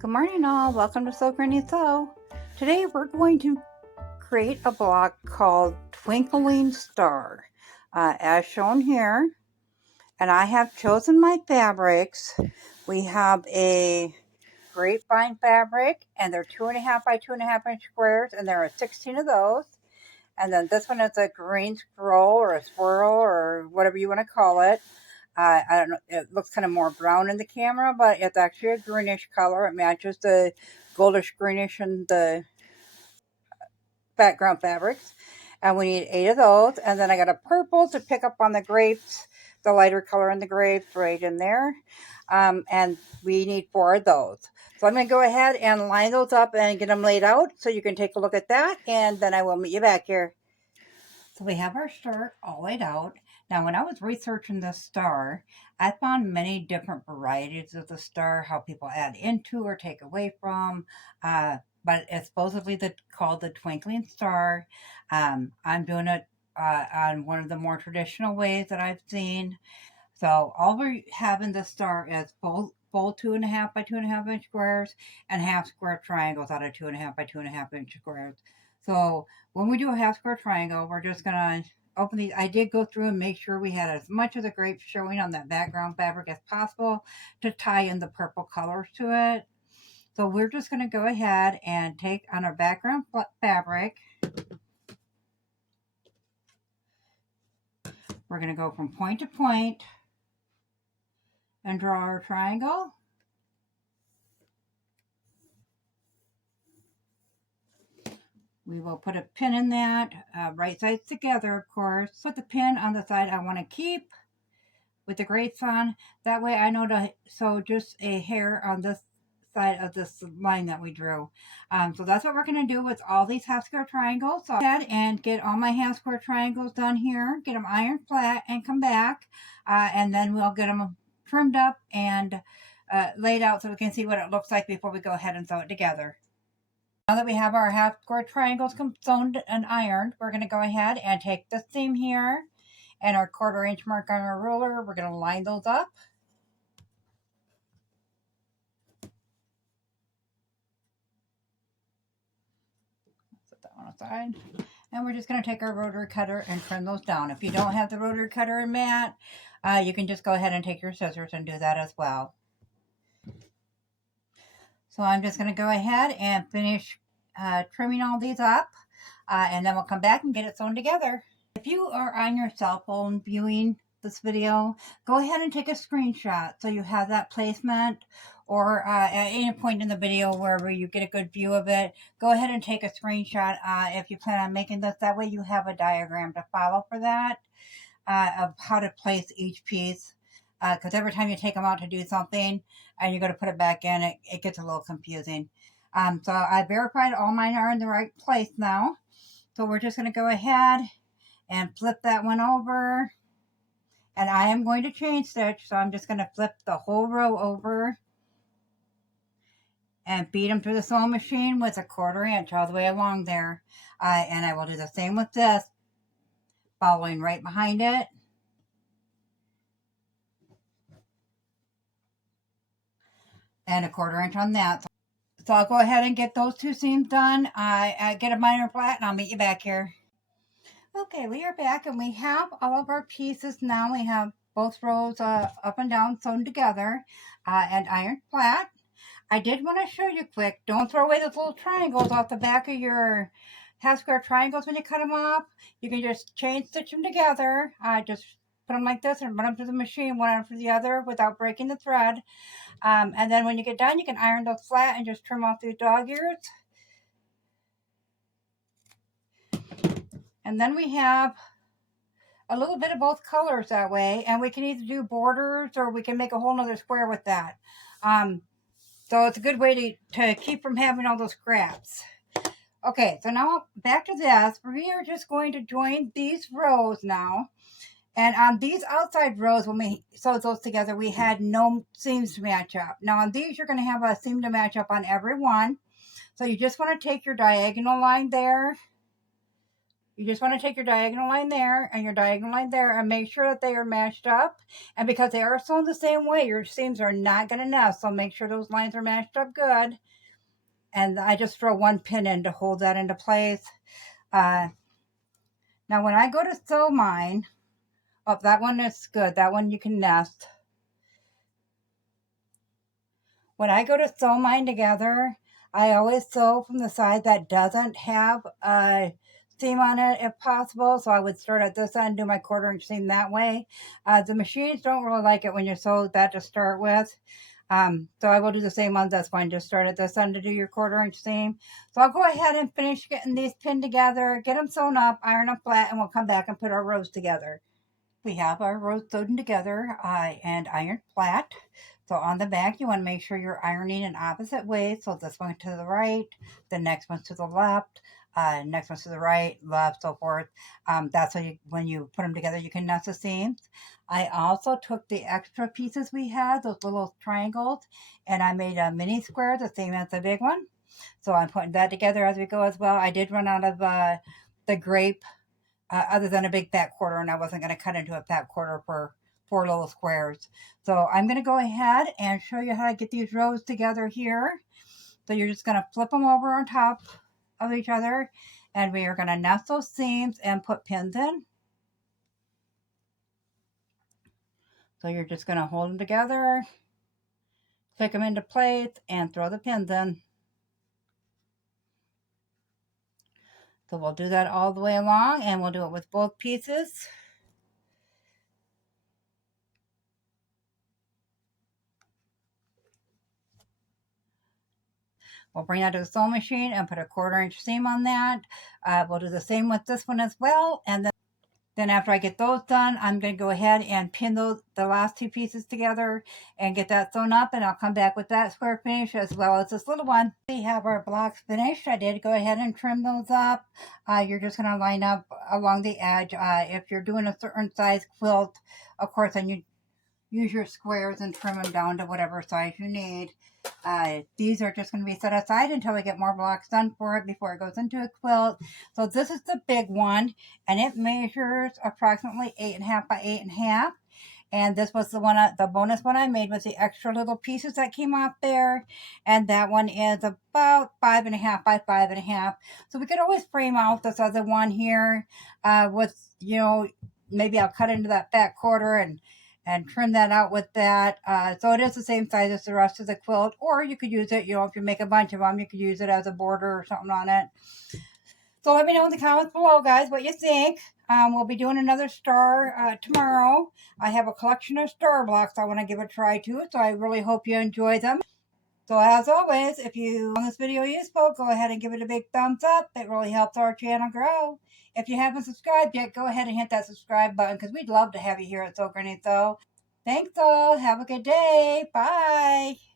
Good morning all, welcome to Sew Granny Sew. Today we're going to create a block called Twinkling Star, as shown here. And I have chosen my fabrics. We have a grapevine fabric, and they're 2.5 by 2.5 inch squares, and there are 16 of those. And then this one is a green scroll or a swirl or whatever you want to call it. I don't know, it looks kind of more brown in the camera, but it's actually a greenish color. It matches the goldish greenish in the background fabrics. And we need 8 of those. And then I got a purple to pick up on the grapes, the lighter color in the grapes right in there. And we need 4 of those. So I'm going to go ahead and line those up and get them laid out so you can take a look at that. And then I will meet you back here. So we have our star all laid out. Now, when I was researching the star, I found many different varieties of the star, how people add into or take away from, but it's supposedly called the Twinkling Star. I'm doing it on one of the more traditional ways that I've seen. So all we have in the star is full 2.5 by 2.5 inch squares and half square triangles out of 2.5 by 2.5 inch squares. So when we do a half square triangle, we're just gonna open these. I did go through and make sure we had as much of the grapes showing on that background fabric as possible to tie in the purple colors to it. So we're just gonna go ahead and take on our background fabric. We're gonna go from point to point and draw our triangle. We will put a pin in that, right sides together, of course. Put the pin on the side I want to keep with the grapes on. That way I know to sew just a hair on this side of this line that we drew. So that's what we're going to do with all these half square triangles. So I'll go ahead and get all my half square triangles done here, get them ironed flat and come back. And then we'll get them trimmed up and laid out so we can see what it looks like before we go ahead and sew it together. Now that we have our half square triangles sewn and ironed, we're going to go ahead and take this seam here and our 1/4 inch mark on our ruler. We're going to line those up. Set that one aside. And we're just going to take our rotary cutter and trim those down. If you don't have the rotary cutter and mat, you can just go ahead and take your scissors and do that as well. So I'm just going to go ahead and finish trimming all these up, and then we'll come back and get it sewn together. If you are on your cell phone viewing this video, go ahead and take a screenshot so you have that placement, or at any point in the video wherever you get a good view of it, go ahead and take a screenshot if you plan on making this. That way you have a diagram to follow for that, of how to place each piece. Because every time you take them out to do something and you're going to put it back in, it gets a little confusing. So I verified all mine are in the right place now. So we're just going to go ahead and flip that one over. And I am going to chain stitch, so I'm just going to flip the whole row over and feed them through the sewing machine with a 1/4 inch all the way along there. And I will do the same with this, following right behind it. And a 1/4 inch on that. So I'll go ahead and get those 2 seams done. I get a minor flat and I'll meet you back here. Okay, we are back and we have all of our pieces now. We have both rows up and down sewn together and ironed flat. I did want to show you quick. Don't throw away those little triangles off the back of your half square triangles when you cut them off. You can just chain stitch them together. Just put them like this and run them through the machine one after the other without breaking the thread. And then when you get done, you can iron those flat and just trim off these dog ears. And then we have a little bit of both colors that way. And we can either do borders or we can make a whole nother square with that. So it's a good way to keep from having all those scraps. Okay, so now back to this. We are just going to join these rows now. And on these outside rows, when we sewed those together, we had no seams to match up. Now on these, you're going to have a seam to match up on every one. So you just want to take your diagonal line there You just want to take your diagonal line there and your diagonal line there and make sure that they are matched up. And because they are sewn the same way, your seams are not going to nest. So make sure those lines are matched up good. And I just throw one pin in to hold that into place. Now when I go to sew mine, oh, that one is good. That one you can nest. When I go to sew mine together, I always sew from the side that doesn't have a seam on it if possible. So I would start at this end, do my 1/4 inch seam that way. The machines don't really like it when you sew that to start with. So I will do the same on this one. Just start at this end to do your 1/4 inch seam. So I'll go ahead and finish getting these pinned together, get them sewn up, iron them flat, and we'll come back and put our rows together. We have our rows sewed together and ironed flat. So on the back, you want to make sure you're ironing in opposite ways. So this one to the right, the next one to the left, next one to the right, left, so forth. That's how you, when you put them together, you can nest the seams. I also took the extra pieces we had, those little triangles, and I made a mini square, the same as the big one. So I'm putting that together as we go as well. I did run out of the grape other than a big fat 1/4, and I wasn't going to cut into a fat 1/4 for 4 little squares. So I'm going to go ahead and show you how to get these rows together here. So you're just going to flip them over on top of each other, and we are going to nest those seams and put pins in. So you're just going to hold them together, click them into place, and throw the pins in. So we'll do that all the way along, and we'll do it with both pieces. We'll bring that to the sewing machine and put a 1/4 inch seam on that. We'll do the same with this one as well. And then after I get those done, I'm going to go ahead and pin the last 2 pieces together and get that sewn up. And I'll come back with that square finish as well as this little one. We have our blocks finished. I did go ahead and trim those up. You're just going to line up along the edge. If you're doing a certain size quilt, of course, then you use your squares and trim them down to whatever size you need. These are just going to be set aside until we get more blocks done for it before it goes into a quilt. So this is the big one, and it measures approximately 8.5 by 8.5. And this was the one, the bonus one I made with the extra little pieces that came off there. And that one is about 5.5 by 5.5. So we could always frame out this other one here with, you know, maybe I'll cut into that fat 1/4 and trim that out with that. So it is the same size as the rest of the quilt, or you could use it, you know, if you make a bunch of them, you could use it as a border or something on it. So let me know in the comments below, guys, what you think. We'll be doing another star tomorrow. I have a collection of star blocks I want to give a try to, so I really hope you enjoy them. So as always, if you found this video useful, go ahead and give it a big thumbs up. It really helps our channel grow. If you haven't subscribed yet, go ahead and hit that subscribe button because we'd love to have you here at Sew Granny Sew. Thanks all. Have a good day. Bye.